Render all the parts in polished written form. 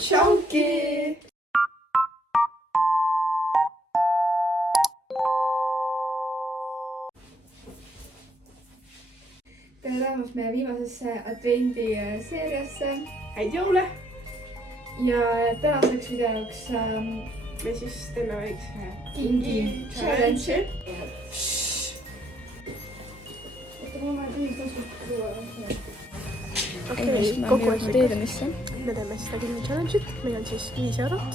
Tšauki! Tere tulemast meie viimasesse advendi seeriasse. Häid jõule! Ja tänaseks videoks me siis teeme väikse kingi challenge'i. Oota, ma olen ühist oskust tuua. Okei, kokkuvõttes me teeme seda kingi challenge'it. Meil on siis 5 eurot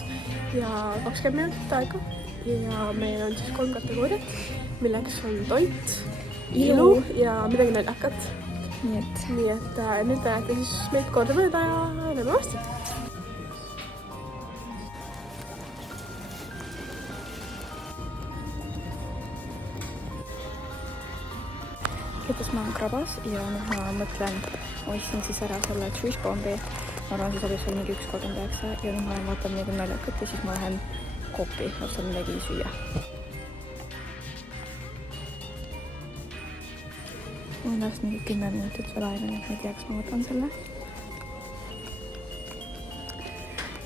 ja 20 minutit aega. Ja meil on siis 3 kategooriat, milleks on toit, ilu ja midagi naljakat. Nii et nüüd te näete siis meid kordamööda ja näeme vastu. Kettes ma olen krabas ja nüüd ma mõtlen, ostsin siis ära selle Swiss Bombi. Ma arvan, siis oli sul mingi 1,39 ja nüüd ma vaatan midagi naljakat ja siis ma lähen Coopi, ostan midagi süüa. Mul on mingi 10 minutit veel aega, nii et ma ei tea, kas ma võtan selle.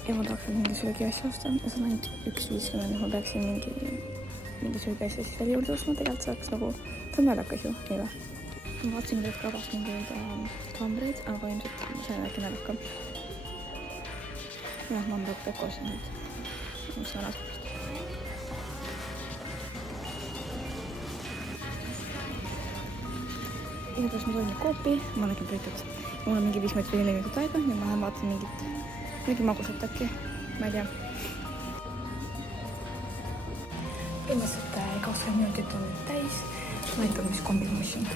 Ja ma tahaks mingi söögiasja osta ja see on ainult 1,50, ma peaksin mingi söögiasja siis veel juurde ostma. Tegelikult saaks nagu, see on naljakas ju, nii või? Ma vaatasin nüüd krabast mingeid klambreid, aga ilmselt see on äkki naljakam. Jah, ma peab pekosin nüüd. Mis on asjast. Igatahes ma toin nüüd Coopi, ma nägin võitud. Mul on mingi 5 minutit aega ja ma vaatan mingi magusat äkki, ma ei tea. Põhimõtteliselt 20 minutit on nüüd täis. Ma näitan, mis kombid ma ostsin.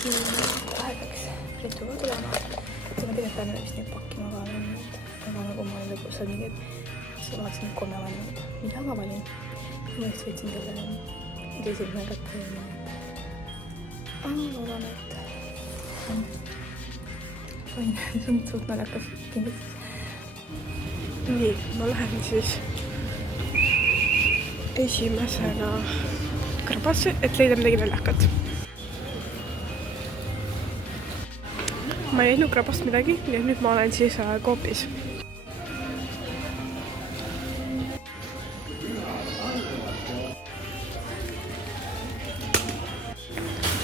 Kohe peaks ritu ka tulema. Ma tegelikult peame vist neid pakkima ka veel. Aga nagu ma olin lõpus seal mingi, et sa vaatasin nüüd 3 valima. Mida ma valin? Ma vist võtsin selle teisele kätte. Loodan, et see on suht naljakas kindlasti. Nii, ma lähen siis esimesena krabasse, et leida midagi naljakat. Ma ei leidnud krabast midagi, nii et nüüd ma olen siis Coopis.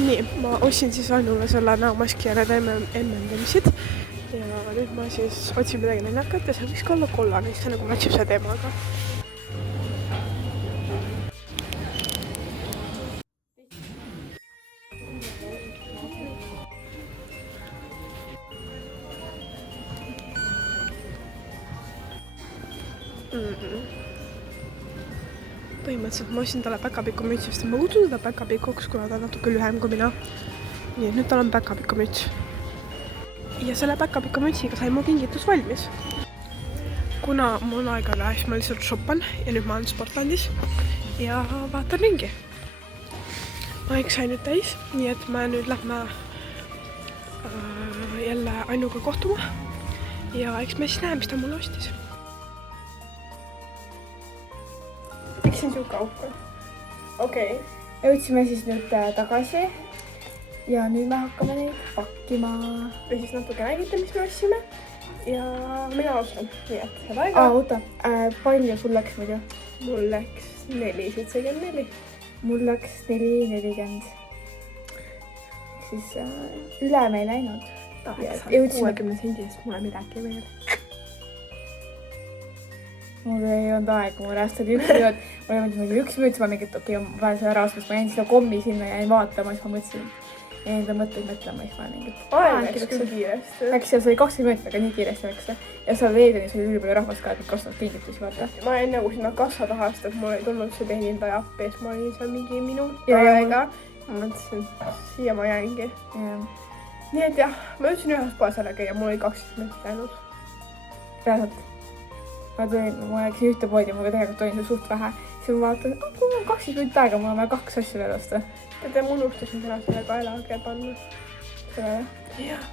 Nii, ma ostsin siis Annule selle näomaski ja need M&M'sid. Ja nüüd ma siis otsin midagi naljakat ja see võiks ka olla kollane, siis see nagu matšib see teemaga. Põhimõtteliselt ma ostsin talle päkapiku mütsi, sest ma kutsun seda päkapikuks, kuna ta on natuke lühem kui mina. Nii, nüüd tal on päkapiku müts. Ja selle päkapiku mütsiga sai mu kingitus valmis. Kuna mul on aega üle, siis ma lihtsalt shoppan ja nüüd ma olen Sportlandis ja vaatan ringi. Aeg sai nüüd täis, nii et me nüüd lähme jälle Annuga kohtuma ja eks me siis näe, mis ta mulle ostis. Teksin su kaupa. Okei. Jõudsime siis nüüd tagasi ja nüüd me hakkame neid pakkima. Või siis natuke nägite, mis me ostsime ja mina ostan. Nii et head aega. Oota, palju sul läks muidu? Mul läks 4,74. Mul läks 4,40. Siis üle me ei läinud. 60 sendist mulle midagi veel. Mul ei olnud aega, mul rääst oli 1 minut. Mul oli mingi 1 minut, ma mingi, et okei, ma vajan selle ära ostma, ma jäin seda kommi sinna ja jäin vaatama, siis ma mõtlesin. Ja enda mõtteid mõtlema, siis ma mingi. Aeg läks küll kiiresti. Läks ja see oli 20 minutit, aga nii kiiresti läks. Ja seal Veedenis oli üli palju rahvast ka, et kostavad kingitusi, vaata. Ma jäin nagu sinna kassa tahast, et mul ei tulnud see teenindaja appi, siis ma olin seal mingi minut aega. Ma mõtlesin, siia ma jäingi. Nii et jah, ma jõudsin ühes poes ära käia, mul oli 20 minutit jäänud. Reaalselt. Ma läksin ühte poodi, ma tegelikult olin seal suht vähe. Siis ma vaatan, et mul on 20 minutit aega, mul on vaja 2 asja veel osta. Ja ma unustasin täna selle kaelakea panna. Seda jah? Jah.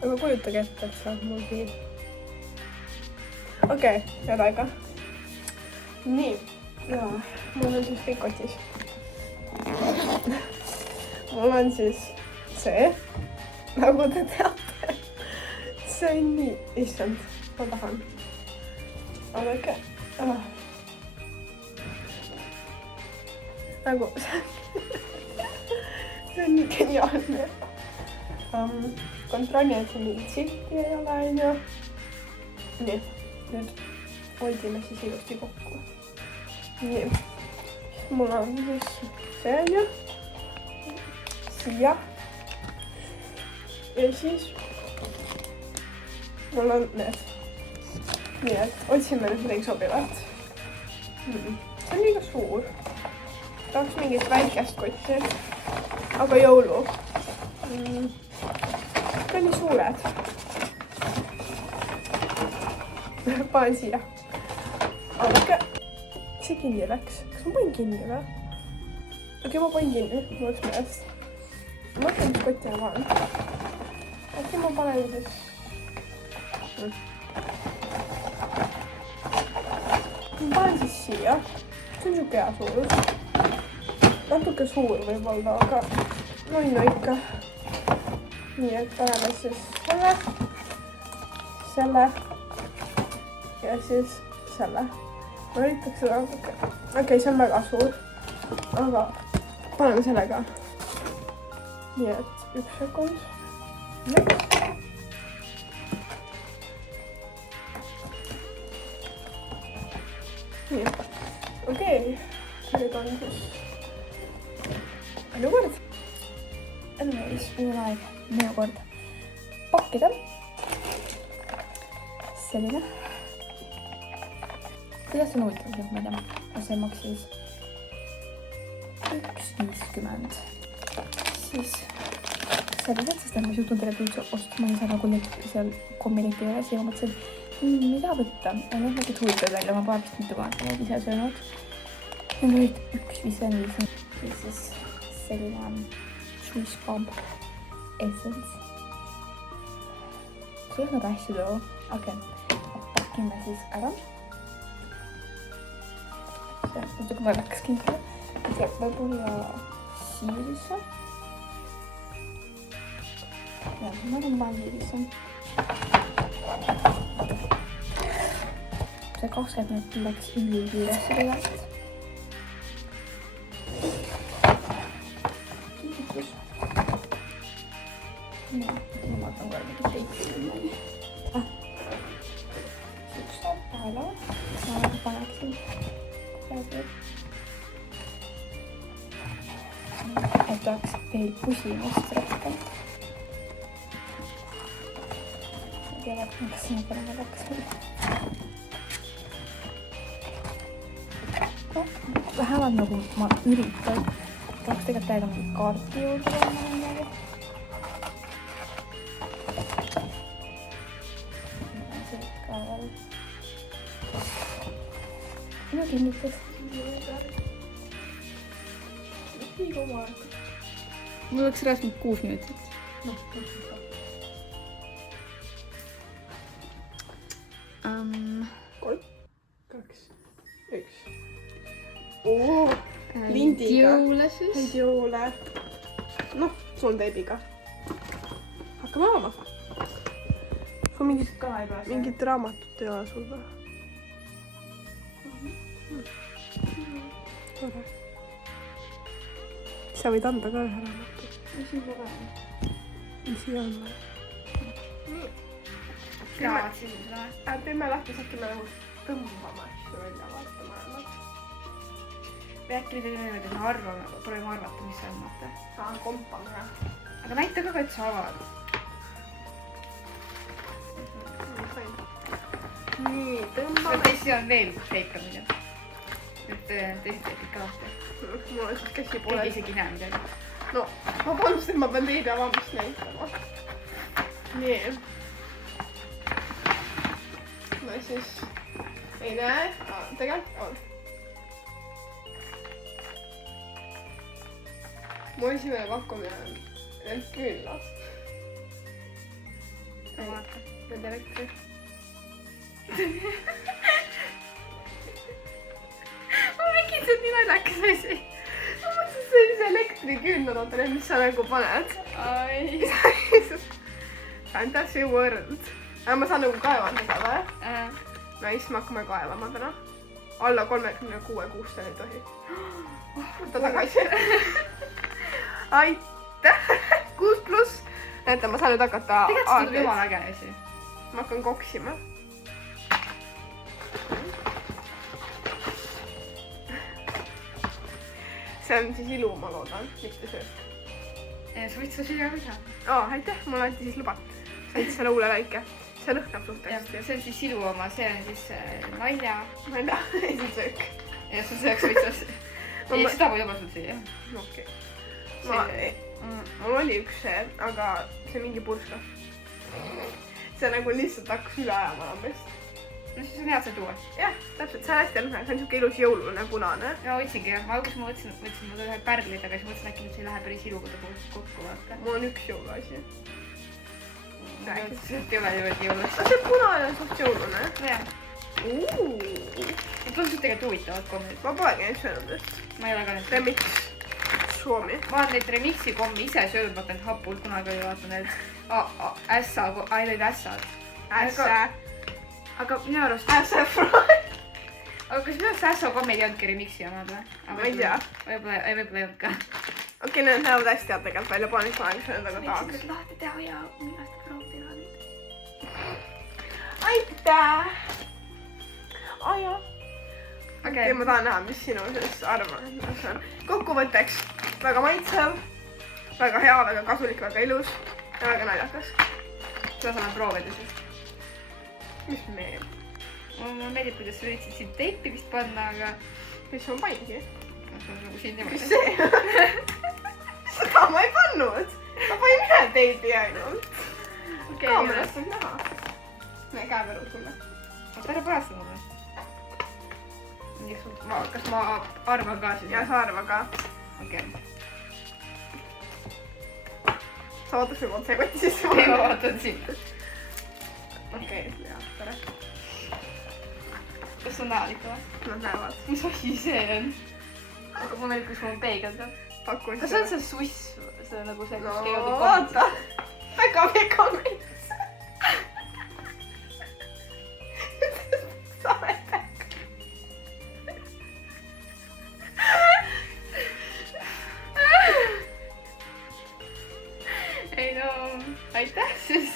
Aga kujutage ette, et saab mul siin. Okei, head aega. Nii. Jaa, mul on siis kõik otis. mul on siis see, nagu te teate. See on nii, issand, ma tahan. Vaadake. Nagu see on nii geniaalne. Kontrolli, et see mingit silti ei ole, on ju. Nii, nüüd hoidime siis ilusti kokku. Nii, mul on siis see on ju. Siia. Ja siis mul on need. Nii, et otsime nüüd midagi sobivat. See on liiga suur. Tahaks mingit väikest kotti. Aga jõulu. Need on nii suured. Panen siia. Vaadake. See kinni läks. Kas ma panin kinni või? Okei, ma panin kinni. Mul oleks meelest. Ma mõtlen, mis kotti ma panen. Äkki ma panen siis... Ma panen siis siia. See on siuke hea suurus. Natuke suur võib-olla, aga no ikka. Nii, et paneme siis selle ja siis selle. Ma üritaks seda natuke. Okei, see on väga suur, aga paneme selle ka. Nii, et 1 sekund. Nii, okei. Nüüd on siis minu kord. Anyways, nüüd on aeg minu kord pakkida. Selline. Kuidas see on huvitav, ma ei tea. See maksis 1,50. Siis sellised, sest ma ei suutnud teile üldse ostma, ma ei saa nagu nüüd seal kommileti üles ja ma mõtlesin, mida võtta. Ja need nägid huvitavad välja, ma paar vist mitu kohast olen ise söönud. Need olid 1,55. Ja siis selline Swiss Bomb Essence. See on nagu hästi too. Okei, pakime siis ära. See on natuke mõlekas kindla. See võib-olla siia sisse. Ja, ma olen valmis. See 20 minutit läks ülikiiresti tegelikult. Kiitus. Nii, ma vaatan kohe mingi teisi. Siukse peale. Ma paneksin kohe. Et oleks veel pusimust rohkem. Ja kas ma panen kaks veel. Vähemalt nagu ma üritan. Tahaks tegelikult täiega mingi kaarti juurde panna midagi. See ka veel. Minu kinnitas. Liiga oma aega. Mul oleks rääsnud 6 minutit. No, 3, 2, 1. Oo, lindiga. Häid jõule. Noh, sul on teibiga. Hakkame avama. Sul mingit raamatut ei ole sul või? Tore. Sa võid anda ka ühe raamatu. mis siin pole? Mis siin on või? Teeme lahti, siis äkki me nagu tõmbame asju välja vaatama. Või äkki me teeme niimoodi, et me arvame, proovime arvata, mis see on, vaata. Kompame jah. Aga näita ka, et sa avad. Nii, tõmbame. Tessi on veel teika muidu. Et teised teekid ka lahti. Mul on siis käsi poole. Keegi isegi näe midagi. No, ma pandust, et ma pean teibi avamist näitama. Nii. No siis ei näe. Tegelikult on. Mu esimene pakkumine on need küünlad. Vaata. Need elektri. Ma mõtlesin, et nii naljakas asi. Ma mõtlesin, sellise elektriküünlad, oota need, mis sa nagu paned. Fantasy World. Ma saan nagu kaevanda ka või? Nice, me hakkame kaevama täna. Alla 36 kuuste ei tohi. Võtta tagasi. Aitäh! 6+. Näete, ma saan nüüd hakata... Tegelikult see tuleb jumala äge asi. Ma hakkan koksima. See on siis ilu, ma loodan, mitte sööst. Suitsu siia või saa? Aitäh, mulle anti siis luba. Said selle huulelõike. See lõhnab suht hästi. See on siis ilu oma, see on siis nalja. Nalja, ei see söök. Ja see on sööks suitsus. Ei, seda ma juba sul siia. Okei. Mul oli üks see, aga see mingi purska. See nagu lihtsalt hakkas üle ajama lambest. No siis on hea see tuua. Jah, täpselt, see on hästi lõhna, see on siuke ilus jõulune punane. Ja võtsingi, ma alguses mõtlesin mul ühed pärlid, aga siis mõtlesin äkki nüüd see ei lähe päris iluga kokku vaata. Mul on üks jõuluasi. See ei ole niimoodi jõulust. See punane on suht jõulune. Jah. Need on suht tegelikult huvitavad kommid. Ma polegi neid söönud just. Ma ei ole ka neid. Remix. Suomi. Ma olen neid remixi kommi ise söönud, vaata need hapud kunagi oli vaata need ässa, ai need ässad. Ässa. Aga minu arust... Ässafroi. Aga kas minu arust ässa kommid ei olnudki remixi omad või? Ma ei tea. Võib-olla ei olnud ka. Okei, need näevad hästi head tegelikult välja, pole niisama aeg söönud, aga tahaks. Võiksid lahti teha ja millest proov teha nüüd. Aitäh! Jah. Okei, ma tahan näha, mis sinu sellest arvad. Kokkuvõtteks väga maitsev, väga hea, väga kasulik, väga ilus ja väga naljakas. seda saame proovida siis. Mis meeldib? Mulle meeldib, kuidas sa üritasid siin teipi vist panna, aga... Mis ma paningi? See on nagu siin niimoodi. Mis see? Seda ma ei pannud. Ma panin ühe teipi ainult. Kaamerast võib näha. Näe käeveru sulle. Oota, ära pärasta mulle. Kas ma arvan ka siis? Ja sa arva ka. Okei. Sa vaatad selle otsekotti sisse? Ei, ma vaatan sind. Okei, jah, tere. Kas on näha ikka või? Nad näevad. Mis asi see on? Aga mul meeldib, kus mul on peegel seal. Pakun Kas see on see suss? See on nagu see, kus ei olnud vaata. Väga mets. Sa oled väga. Ei no, aitäh siis.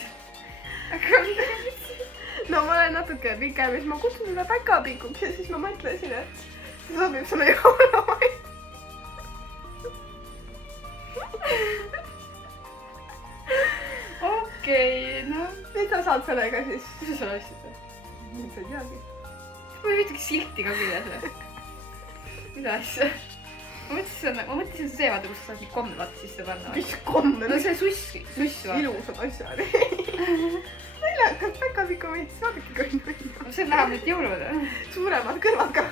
No ma olen natuke pikem ja siis ma kutsun seda päkapikuks ja siis ma mõtlesin, et see sobib sulle jõulumaid. Okei, no. Nüüd sa saad sellega siis. Kus sa selle ostsid või? Nüüd sa ei teagi. Ma ei ühtegi silti ka küljes või? Mida asja? Ma mõtlesin see vaata, kus sa saad nii komme vaata sisse panna. Mis komme? No see suss vaata. Ilusad asjad. Naljakad päkapiku meid, saadagi kõnnu. No see läheb nüüd jõulude. Suuremad kõrvad ka.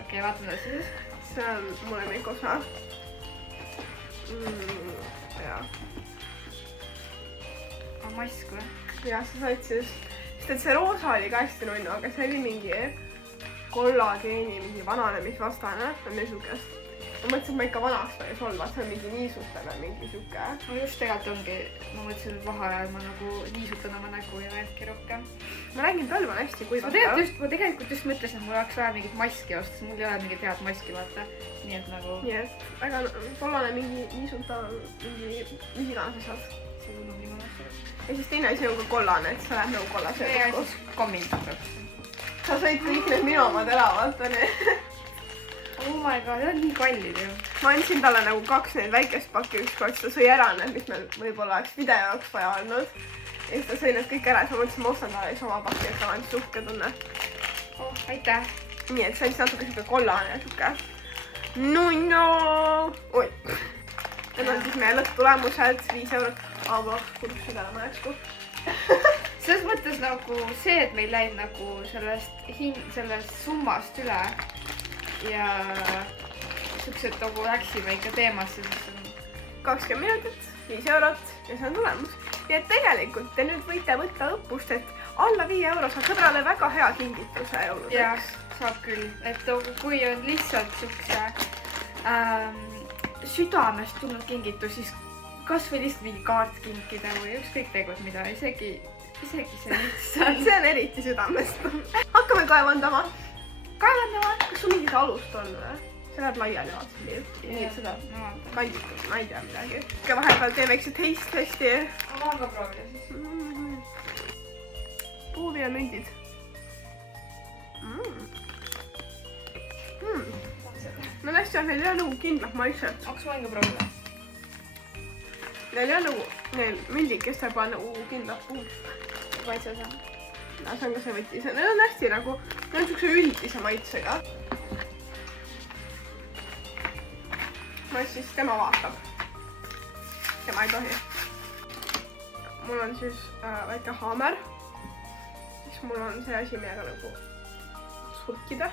Okei, vaatame seda siis. See on mulle kõik osa. Jaa. Mask või? Jah, sa said siis, sest et see roosa oli ka hästi nunnu, aga see oli mingi kollageeni, mingi vananemisvastane, on niisugust. Ma mõtlesin, et ma ikka vanast ei solva, see on mingi niisutane, mingi siuke. No just tegelikult ongi, ma mõtlesin, et vaheajal ma nagu niisutan oma nägu ja äkki rohkem. Ma räägin, talv on hästi kuivata. Ma tegelikult just mõtlesin, et mul oleks vaja mingit maski osta, sest mul ei ole mingit head maski, vaata. Nii et nagu... Nii et väga tollane mingi niisuta, mingi mis iganes asjad. See tundub nii mõnus. Ja siis teine asi on ka kollane, et sa lähed nagu kollase. Ja siis kommid. Sa sõid kõik need minu omad ära, vaata nii. Oh my god, need on nii kallid ju. Ma andsin talle nagu 2 neid väikest pakki ükskord, ta sõi ära need, mis meil võib-olla oleks video jaoks vaja olnud. Ja siis ta sõi need kõik ära, siis ma mõtlesin, ma ostan talle siis oma pakki, et tal on suhke tunne. Oh, aitäh. Nii, et see on siis natuke siuke kollane ja siuke. No. Oi. Need on siis meie lõpptulemused, 5 eurot. Aga kuidas südame ma järsku. Selles mõttes nagu see, et meil läinud nagu sellest summast üle ja siuksed nagu läksime ikka teemasse, siis on 20 minutit, 5 eurot ja see on tulemus. Nii et tegelikult te nüüd võite võtta õppust, et alla 5 euro saab sõbrale väga hea kingituse jõuludeks. Jah, saab küll. Et kui on lihtsalt siukse südamest tulnud kingitus, siis kas või lihtsalt mingi kaart kinkida või ükskõik tegud, mida isegi see lihtsalt. See on eriti südamest. Hakkame kaevandama. Kas sul mingit alust on või? See läheb laiali vaatasin nii. Seda kandikud, ma ei tea midagi. Ikka vahepeal teen väikse taste testi. Ma tahan ka proovida siis. Puuviljamündid. No hästi on, neil ei ole nagu kindlad maitsed. Kas ma võin ka proovida? Neil ei ole nagu, neil mündikestel pole nagu kindlad puud. Maitse osa. No see on ka see võti. Need on hästi nagu, need on siukse üldise maitsega. Ma siis tema vaatab. Tema ei tohi. Mul on siis väike haamer. Siis mul on see asi, millega nagu sulkida.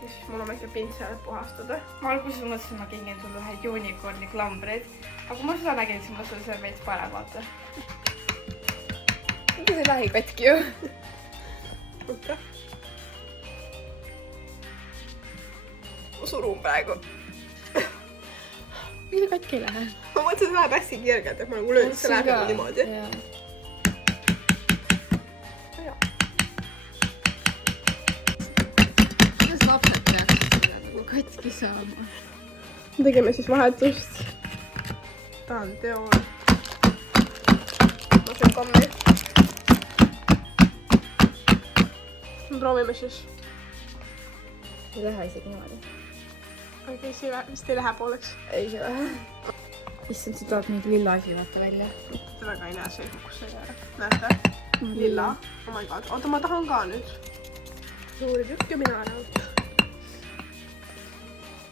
Ja siis mul on väike pintsel puhastada. Ma alguses mõtlesin, ma kingin sulle ühe unicorni klambreid. Aga kui ma seda nägin, siis ma mõtlesin, see on veits parem, vaata. See lähi katki ju. Võtta. Ma surun praegu. Mida katki ei lähe? Ma mõtlesin, et läheb hästi kirgelt, et ma nagu löön, see läheb niimoodi. Kuidas lapsed peaksid seda nagu katki saama? Tegeme siis vahetust. Ta on teol. Ma teen kommi. Proovime siis. Ei lähe isegi niimoodi. Okei, see vist ei lähe pooleks. Ei see lähe. Issand, see tuleb mingi lilla asi vaata välja. See väga ei näe see, kus see jääb. Näete? Lilla. Oh my god. Oota, ma tahan ka nüüd. Suuri tükk ja mina ära.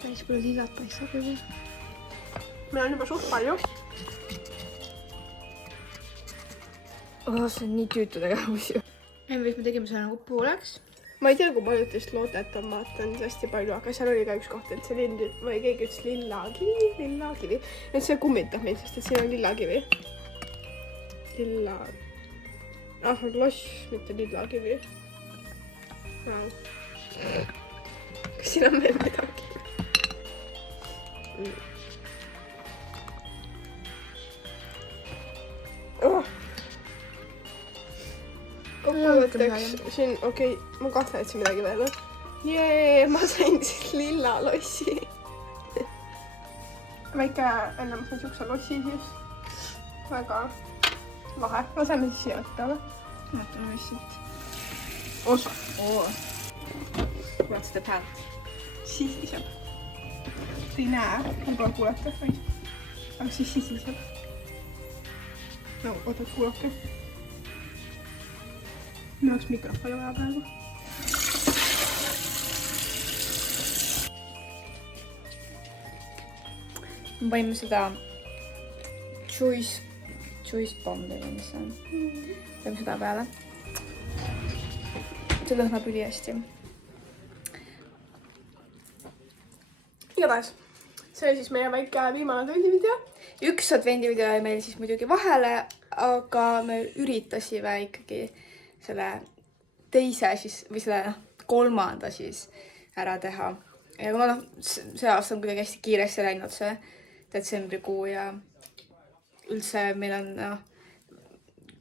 Päris palju lillat paistab küll. Meil on juba suht palju. See on nii tüütu tegevus ju. Me tegime seda nagu pooleks. Ma ei tea, kui paljud teist loodet on vaatanud hästi palju, aga seal oli ka üks koht, et see lind või keegi ütles lillakivi. Et see kummitab meid, sest et siin on lillakivi. Loss, mitte lillakivi. Kas siin on veel midagi? Kokkuvõtteks siin, okei, ma kahtlen, et siin midagi veel on. Jee, ma sain siis lilla lossi. Väike, enne ma sain siukse lossi siis. Väga lahe. Laseme siis siia võtta või? Vaatame, mis siit. Osa. What's the pant? Sisiseb. Te ei näe, võib-olla kuulete või? Aga siis sisiseb. No, oota, kuulake. Minu oleks mikrofoni vaja praegu. Me panime seda Choice Bombi või mis see on. Teeme seda peale. See lõhnab üli hästi. Igatahes, see oli siis meie väike viimane advendivideo. Üks advendivideo jäi meil siis muidugi vahele, aga me üritasime ikkagi selle teise siis või selle kolmanda siis ära teha. Ja kuna see aasta on kuidagi hästi kiiresti läinud see detsembrikuu ja üldse meil on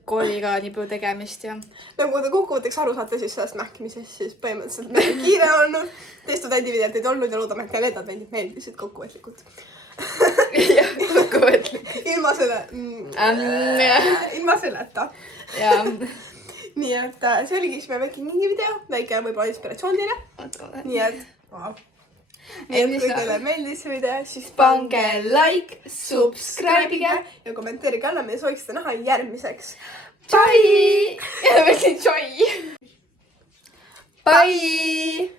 kooliga nii palju tegemist ja... Nagu te kokkuvõtteks aru saate siis sellest mähkimisest, siis põhimõtteliselt meil on kiire olnud. Teist advendivideot ei olnud ja loodame, et need advendid meeldisid kokkuvõtlikult. Jah, kokkuvõtlikult. Ilma selleta. Ja... Nii et see oligi siis meie väike video, väike võib-olla inspiratsioon teile. Nii et, kui teile meeldis see video, siis pange like, subscribe'ige ja kommenteerige alla, mida sooviksite näha järgmiseks. Bye! Ja ma ütlesin joy! Bye!